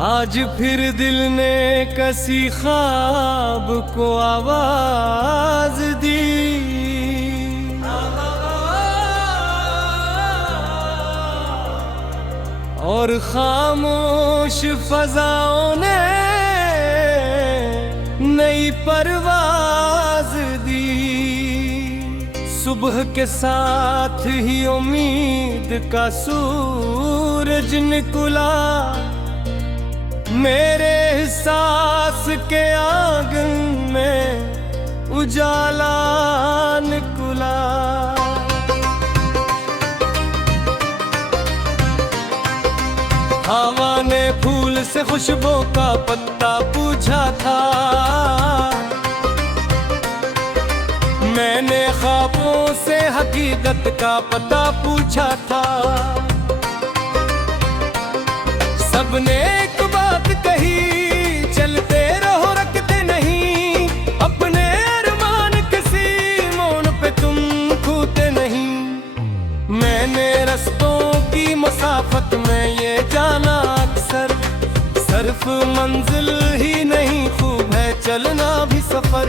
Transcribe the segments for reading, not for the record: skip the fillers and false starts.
आज फिर दिल ने कसी ख्वाब को आवाज दी, और खामोश फजाओं ने नई परवाज दी। सुबह के साथ ही उम्मीद का सूरज निकला, मेरे एहसास के आंगन में उजाला निकला। हवा ने फूल से खुशबू का पत्ता पूछा था, मैंने ख्वाबों से हकीकत का पता पूछा था। सबने एक बात कही, चलते रहो रखते नहीं, अपने अरमान किसी मोड़ पे तुम खोते नहीं। मैंने रस्तों की मसाफत में ये जाना अक्सर, सिर्फ मंजिल ही नहीं खूब है चलना भी सफर।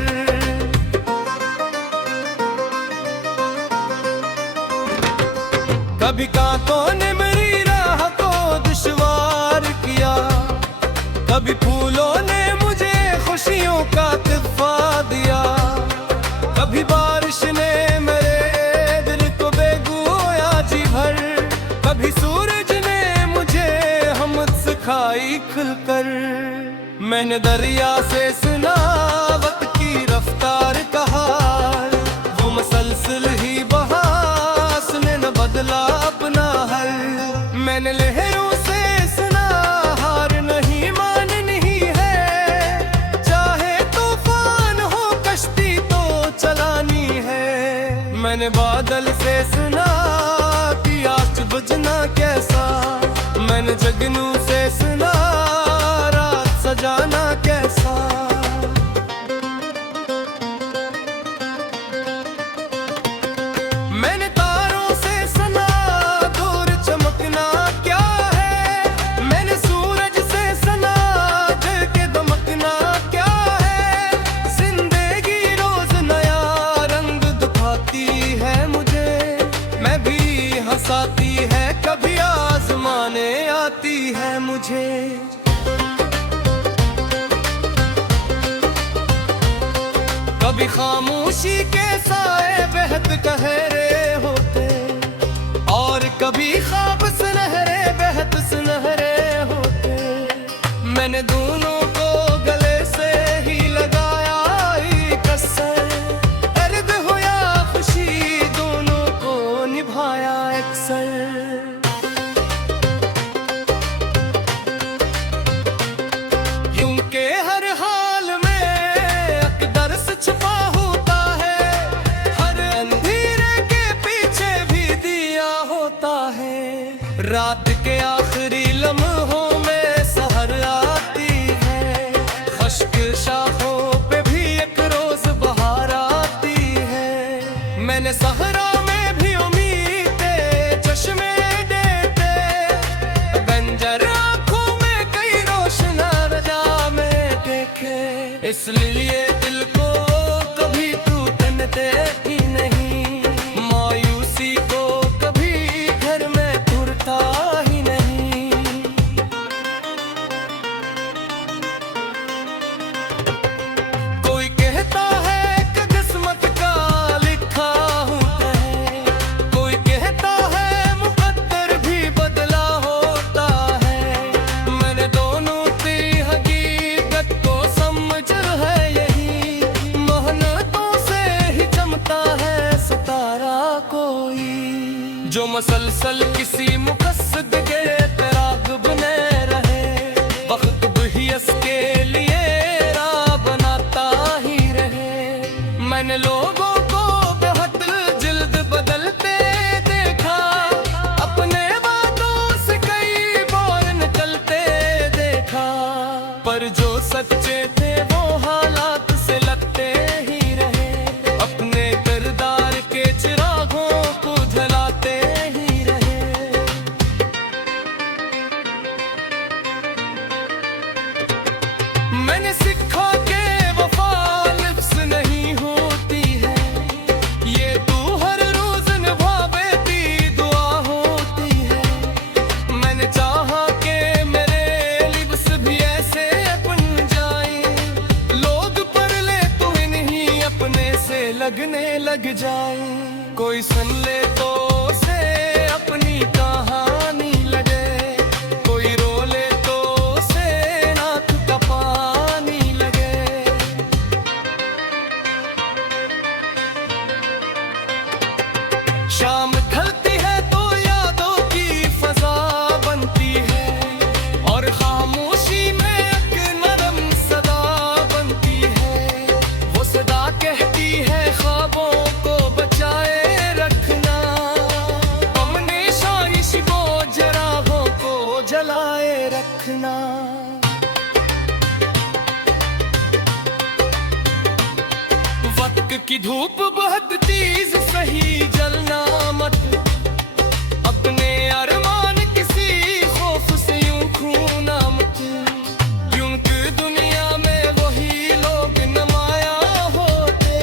कभी कांटों ने मेरी राह को दुश्वार किया, कभी फूलों ने मुझे खुशियों का तोहफा दिया, कभी बारिश ने मेरे दिल को बेगोया जी भर, कभी सूरज ने मुझे हमद सिखाई खुलकर। मैंने दरिया से सुना वक्त की रफ्तार का हाल, वो मसलसल ही बहा, उसने न बदला अपना हल। मैंने लहरों से सुना हार नहीं माननी है, चाहे तूफान हो कश्ती तो चलानी है। मैंने बादल से सुना कि आज बुझना कैसा, मैंने जगनू से सुना रात सजाना कैसा। मैंने तारों से सुना दूर चमकना क्या है, मैंने सूरज से सुना जल के दमकना क्या है। जिंदगी रोज नया रंग दिखाती है मुझे, मैं भी हंसाती है कभी आजमाने आती है मुझे। कभी खामोशी के साए बेहद गहरे होते, और कभी ख्वाब सुनहरे बेहद सुनहरे होते। मैंने दोनों को गले से ही लगाया एक असर, दर्द हो या खुशी दोनों को निभाया अक्सर। यूं के हर हाल में अकदर से छुपा होता है, हर अंधेरे के पीछे भी दिया होता है। रात के आखिरी लम्हों में सहर आती है, खुश्क शाखों पे भी एक रोज बहार आती है। मैंने सहरा में भी उम्मीदें चश्मे देते, बंजर आंखों में कई रोशना रजा में देखे। इसलिए दिल को कभी टूटने देती नहीं, मायूसी को कभी घर में घुरता ही नहीं। कोई कहता है कि किस्मत का लिखा होता है, कोई कहता है मुकद्दर भी बदला होता है। मैंने दोनों की हकीकत को समझ है यही, मेहनतों से ही चमकता है सितारा कोई, जो मसलसल किसी मुकस्सद के तराग बने रहे। वक्त भी इसके लिए राह बनाता ही रहे। मैंने लोगों को बहुत जल्द बदलते देखा, अपने बातों से कई बार निकलते देखा, पर जो सच्चे थे वो हालात से लगते ही रहे। अपने किरदार के चिरागों को जलाते ही रहे। लगने लग जाऊं, कोई सुन ले तो उसे अपनी कहानी लगे, कोई रो ले तो उसे नाक का पानी लगे। शाम ढलती है तो यादों की फजा बनती है, और खामोशी में एक नरम सदा बनती है। वो सदा कहती है ख्वाबों को बचाए रखना, अपने शाइश को जराहों को जलाए रखना। वक्त की धूप बहुत तेज सही जलना मत, अपने अरमान किसी खौफ से यूं खूना मत, क्योंकि दुनिया में वही लोग नुमाया होते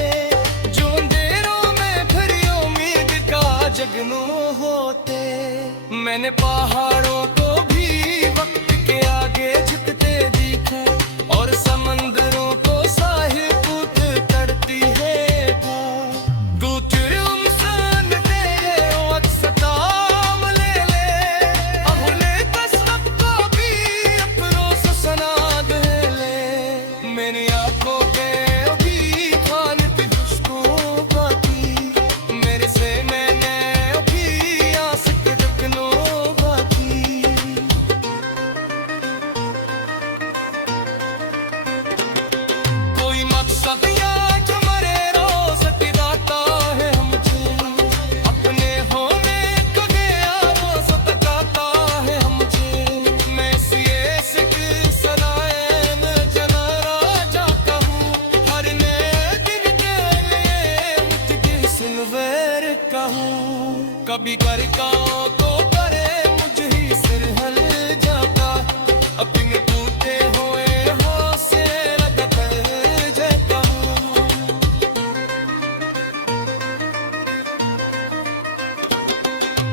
जो अंधेरों में फिर उम्मीद का जगनू होते। मैंने पहाड़ों को भी वक्त के आगे झुकते देखा, और समंदरों को साहिल कूद करती है। कभी करकाओं को करे मुझ ही सिर हल जाता, अपने टूटे हुए हौसले रगड़ जाता हूँ।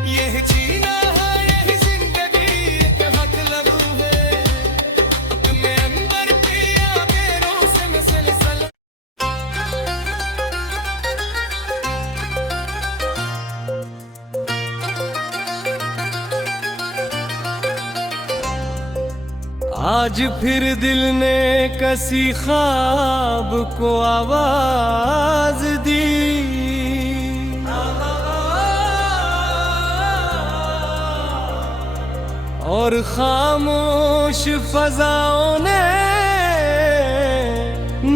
यह जीना है यही जिंदगी एक मतलब है, अपने अंदर पिया मेरों से मसलसल। आज फिर दिल ने कसी ख्वाब को आवाज दी, और खामोश फजाओं ने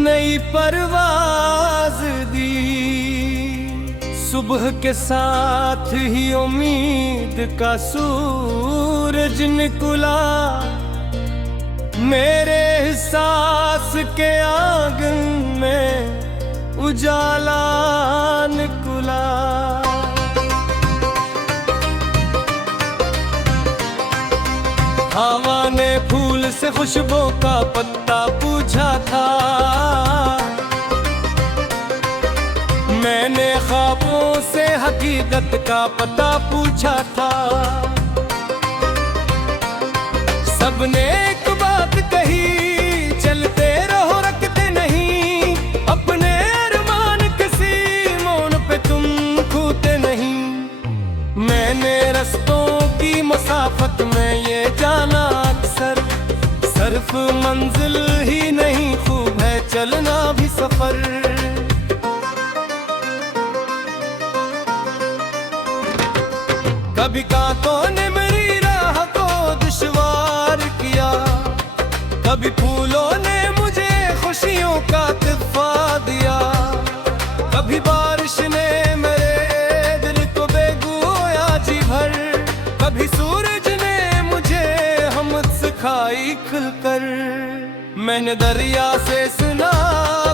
नई परवाज दी। सुबह के साथ ही उम्मीद का सूरज निकला, मेरे एहसास के आंगन में उजाला निकला। हवा ने फूल से खुशबू का पत्ता पूछा था, मैंने ख्वाबों से हकीकत का पता पूछा था। सबने एक बात कही, चलते रहो रखते नहीं, अपने अरमान किसी मोड़ पे तुम खोते नहीं। मैंने रस्तों की मसाफत में ये जाना अक्सर, सिर्फ मंजिल ही नहीं खूब है चलना भी सफर। कभी कांटों ने मेरी राह को दुश्वार किया, कभी फूलों ने मुझे खुशियों का तोहफा दिया, कभी बारिश ने मेरे दिल को भिगोया जी भर, कभी सूरज ने मुझे हमत सिखाई खुलकर। मैंने दरिया से सुना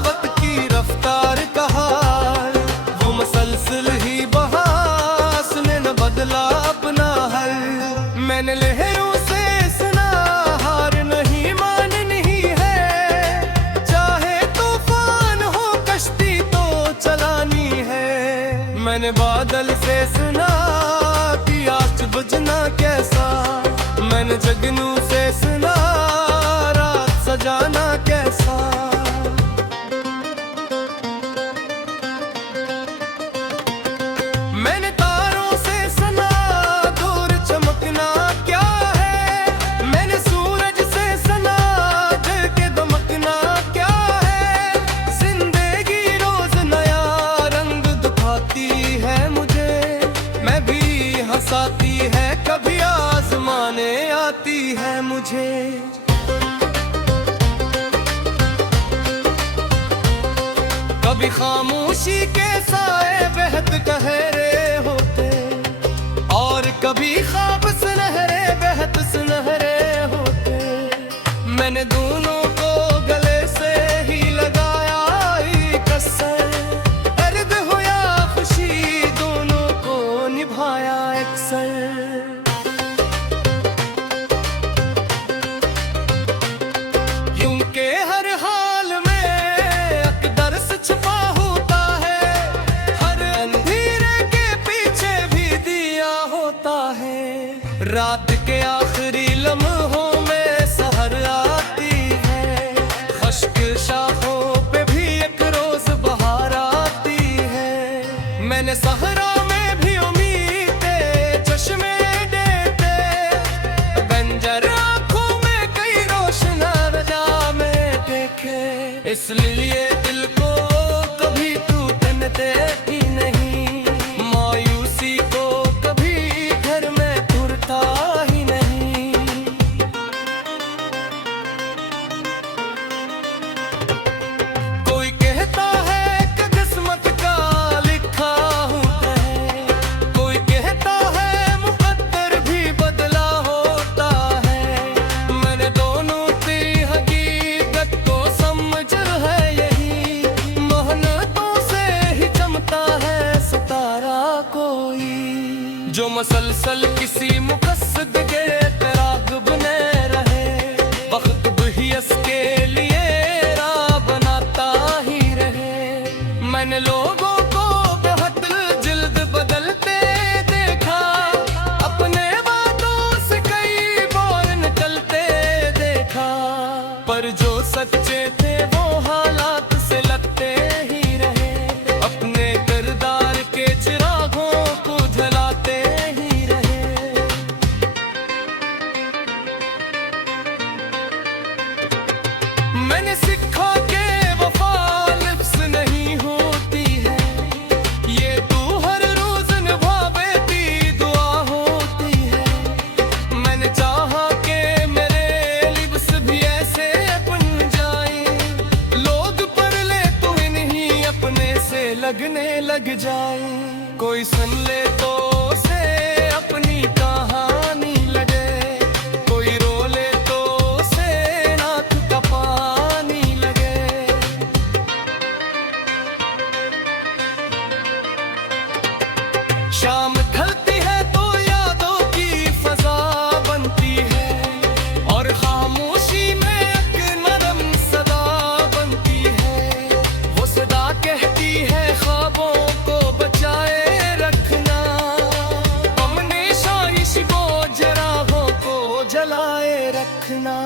वक्त की रफ्तार का हाल, वो मसलसल ही बहा उसने न बदला अपना हल। मैंने लहरों से सुना हार नहीं माननी है, चाहे तूफान हो कश्ती तो चलानी है। मैंने बादल से सुना कि आज बुझना कैसा, मैंने जगनू से सुना रात सजाना कैसा। कभी खामोशी के साए बेहद गहरे होते, और कभी ख्वाब सुनहरे बेहद सुनहरे होते। मैंने दोनों को गले से ही लगाया कसर, दर्द हो या खुशी दोनों को निभाया अक्सर। यूं के हर हाल में एक दर्द छुपा होता है, हर अंधेरे के पीछे भी दिया होता है। रात के आखिरी लम्हों में सहर आती है, खुश्क शाखों पे भी एक रोज बहार आती है। मैंने सहरा में भी उम्मीदें चश्मे देते, बंजर आंखों में कई रोशनार जामे देखे। इसलिए दिल को कभी टूटने देती नहीं, मायूसी को कभी घर में तुरता ही नहीं। कोई कहता है कि किस्मत का लिखा होता है, कोई कहता है मुकद्दर भी बदला होता है। मैंने दोनों की हकीकत को समझ है यही, मेहनतों से ही चमकता है सितारा कोई, जो मसलसल किसी मुकस्सद के तराग बने रहे। वक्त भी इसके लिए राह बनाता ही रहे। मैंने लोगों को बहुत जल्द बदलते देखा, अपने बातों से कई बार निकलते देखा। पर जो सच्चे थे वो हालात से लगते ही रहे, अपने किरदार के चिरागों को जलाते ही रहे। मैंने सीखा कि वफा लिफ्स नहीं होती है, ये तू हर रोज निभावेती दुआ होती है। मैंने चाहा कि मेरे लिप्स भी ऐसे बन जाए, लोग पर ले तो इन्हीं अपने से लगने लग जाए। कोई सुन ले तो उसे अपनी कहानी लगे, कोई रो ले तो उसे नाक का पानी लगे। शाम ढलती है तो यादों की फजा बनती है, और खामोशी में एक नरम सदा बनती है। वो सदा कहती है ख्वाबों को बचाए रखना, अपने शाइश को जराहों को जलाए रखना।